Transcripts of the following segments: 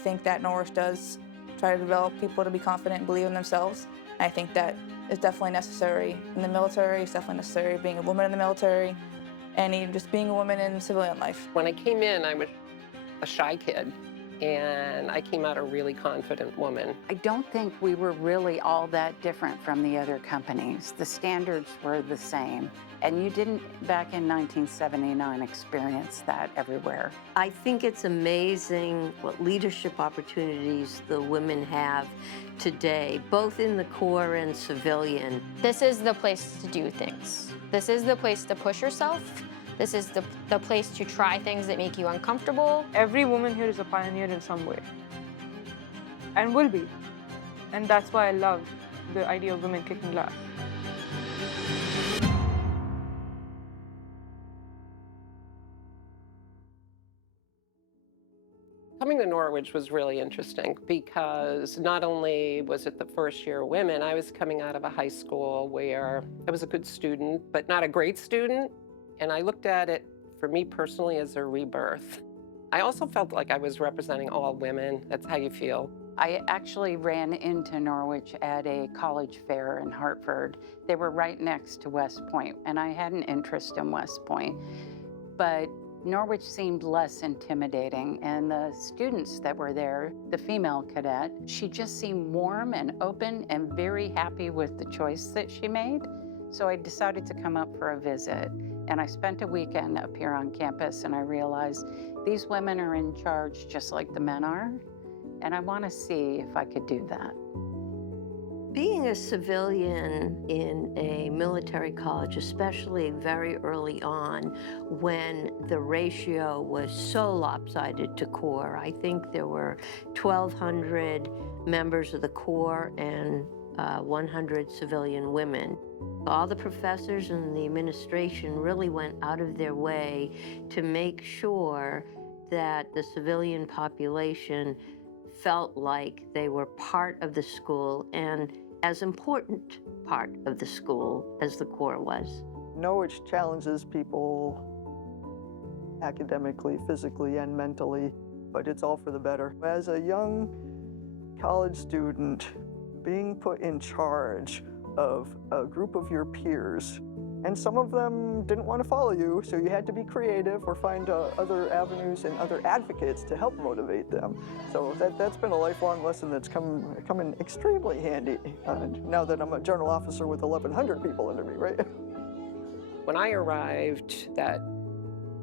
think that Norwich does try to develop people to be confident and believe in themselves. And I think that is definitely necessary in the military. It's definitely necessary being a woman in the military, and even just being a woman in civilian life. When I came in, I was a shy kid, and I came out a really confident woman. I don't think we were really all that different from the other companies. The standards were the same, and you didn't, back in 1979, experience that everywhere. I think it's amazing what leadership opportunities the women have today, both in the Corps and civilian. This is the place to do things. This is the place to push yourself. This is the place to try things that make you uncomfortable. Every woman here is a pioneer in some way, and will be. And that's why I love the idea of women kicking glass. Coming to Norwich was really interesting because not only was it the first year of women, I was coming out of a high school where I was a good student, but not a great student. And I looked at it, for me personally, as a rebirth. I also felt like I was representing all women. That's how you feel. I actually ran into Norwich at a college fair in Hartford. They were right next to West Point, and I had an interest in West Point. But Norwich seemed less intimidating, and the students that were there, the female cadet, she just seemed warm and open and very happy with the choice that she made. So I decided to come up for a visit, and I spent a weekend up here on campus, and I realized these women are in charge just like the men are, and I want to see if I could do that. Being a civilian in a military college, especially very early on, when the ratio was so lopsided to Corps, I think there were 1,200 members of the Corps and 100 civilian women. All the professors and the administration really went out of their way to make sure that the civilian population felt like they were part of the school and as important part of the school as the Corps was. Norwich challenges people academically, physically, and mentally, but it's all for the better. As a young college student, being put in charge of a group of your peers, and some of them didn't want to follow you, so you had to be creative or find other avenues and other advocates to help motivate them. So that's been a lifelong lesson that's come in extremely handy now that I'm a general officer with 1,100 people under me, right? When I arrived that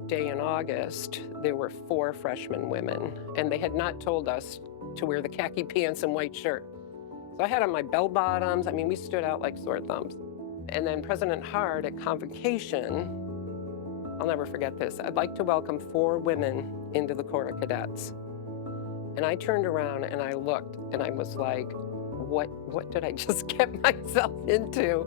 day in August, there were 4 freshman women, and they had not told us to wear the khaki pants and white shirt. So I had on my bell bottoms. I mean, we stood out like sore thumbs. And then President Hart at convocation, I'll never forget this, I'd like to welcome 4 women into the Corps of Cadets. And I turned around and I looked and I was like, what did I just get myself into?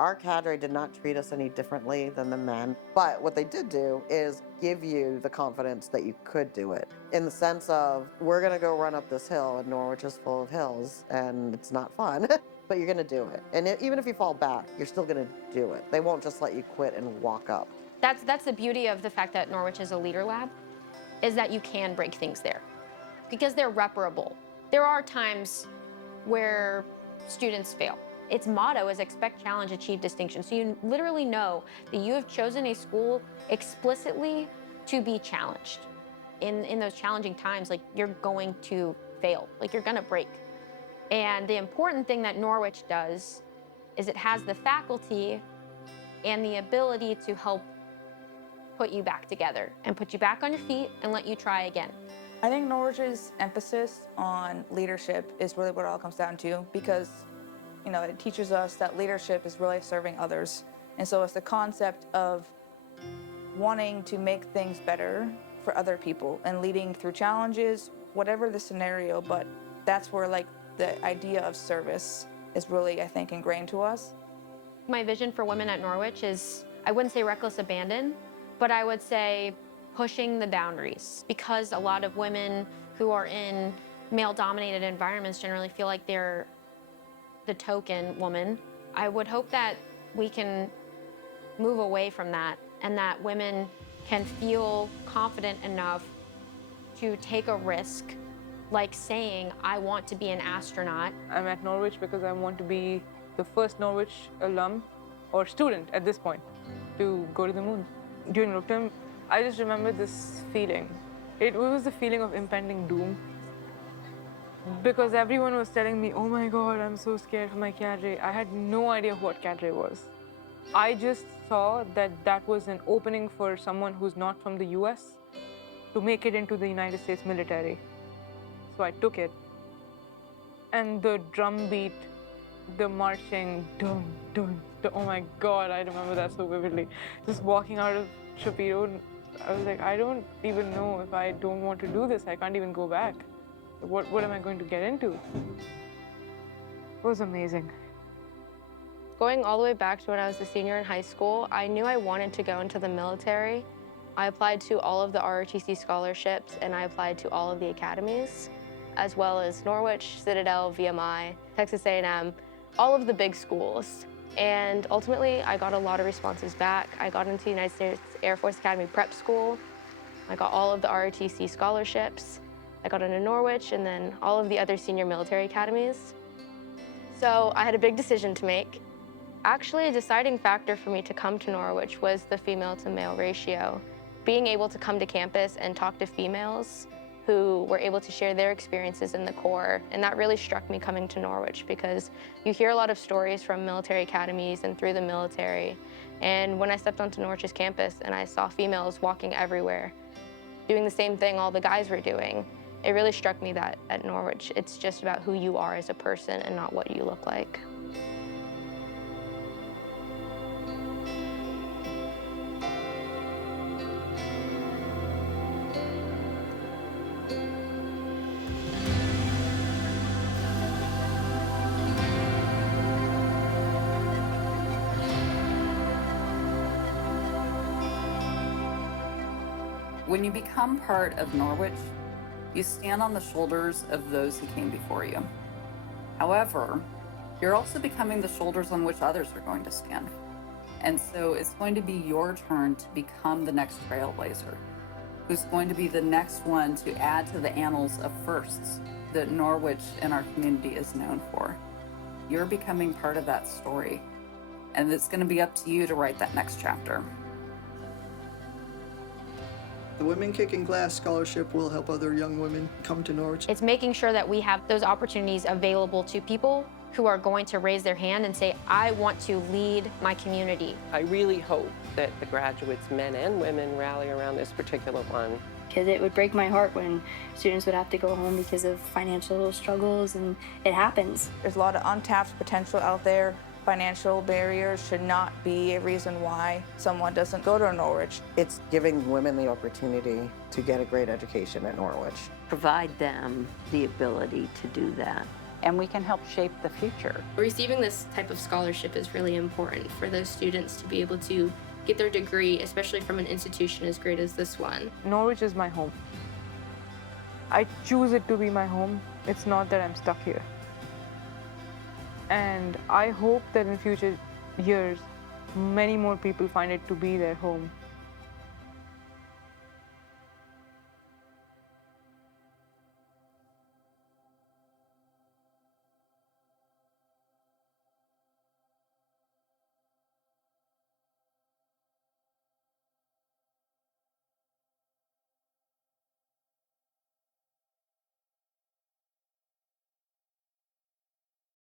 Our cadre did not treat us any differently than the men, but what they did do is give you the confidence that you could do it, in the sense of, we're gonna go run up this hill, and Norwich is full of hills, and it's not fun, but you're gonna do it. And even if you fall back, you're still gonna do it. They won't just let you quit and walk up. That's the beauty of the fact that Norwich is a leader lab, is that you can break things there, because they're reparable. There are times where students fail. Its motto is expect, challenge, achieve distinction. So you literally know that you have chosen a school explicitly to be challenged. In those challenging times, like, you're going to fail, like, you're gonna break. And the important thing that Norwich does is it has the faculty and the ability to help put you back together and put you back on your feet and let you try again. I think Norwich's emphasis on leadership is really what it all comes down to, because it teaches us that leadership is really serving others. And so it's the concept of wanting to make things better for other people and leading through challenges, whatever the scenario, but that's where, like, the idea of service is really, I think, ingrained to us. My vision for women at Norwich is, I wouldn't say reckless abandon, but I would say pushing the boundaries, because a lot of women who are in male-dominated environments generally feel like they're the token woman. I would hope that we can move away from that, and that women can feel confident enough to take a risk, like saying, I want to be an astronaut. I'm at Norwich because I want to be the first Norwich alum or student at this point to go to the moon. During rook term, I just remember this feeling. It was the feeling of impending doom, because everyone was telling me, oh my God, I'm so scared for my cadre. I had no idea what cadre was. I just saw that that was an opening for someone who's not from the US to make it into the United States military. So I took it. And the drum beat, the marching, dum, dum, dum, oh my God, I remember that so vividly. Just walking out of Shapiro, I was like, I don't even know if I don't want to do this. I can't even go back. What am I going to get into? It was amazing. Going all the way back to when I was a senior in high school, I knew I wanted to go into the military. I applied to all of the ROTC scholarships, and I applied to all of the academies, as well as Norwich, Citadel, VMI, Texas A&M, all of the big schools. And ultimately, I got a lot of responses back. I got into the United States Air Force Academy Prep School. I got all of the ROTC scholarships. I got into Norwich, and then all of the other senior military academies. So I had a big decision to make. Actually, a deciding factor for me to come to Norwich was the female to male ratio. Being able to come to campus and talk to females who were able to share their experiences in the Corps, and that really struck me coming to Norwich, because you hear a lot of stories from military academies and through the military. And when I stepped onto Norwich's campus and I saw females walking everywhere, doing the same thing all the guys were doing, it really struck me that at Norwich, it's just about who you are as a person and not what you look like. When you become part of Norwich, you stand on the shoulders of those who came before you. However, you're also becoming the shoulders on which others are going to stand. And so it's going to be your turn to become the next trailblazer, who's going to be the next one to add to the annals of firsts that Norwich and our community is known for. You're becoming part of that story, and it's going to be up to you to write that next chapter. The Women Kicking Glass Scholarship will help other young women come to Norwich. It's making sure that we have those opportunities available to people who are going to raise their hand and say, I want to lead my community. I really hope that the graduates, men and women, rally around this particular one. Because it would break my heart when students would have to go home because of financial struggles, and it happens. There's a lot of untapped potential out there. Financial barriers should not be a reason why someone doesn't go to Norwich. It's giving women the opportunity to get a great education at Norwich. Provide them the ability to do that. And we can help shape the future. Receiving this type of scholarship is really important for those students to be able to get their degree, especially from an institution as great as this one. Norwich is my home. I choose it to be my home. It's not that I'm stuck here. And I hope that in future years, many more people find it to be their home.